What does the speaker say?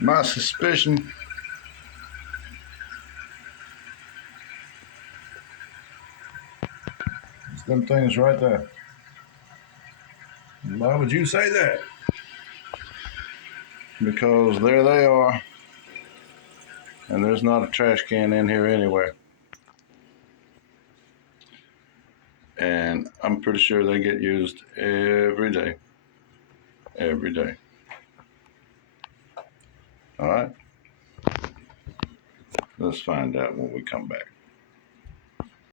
My suspicion is them things right there. Why would you say that? Because there they are, and there's not a trash can in here anywhere. And I'm pretty sure they get used every day. Every day. All right. Let's find out when we come back.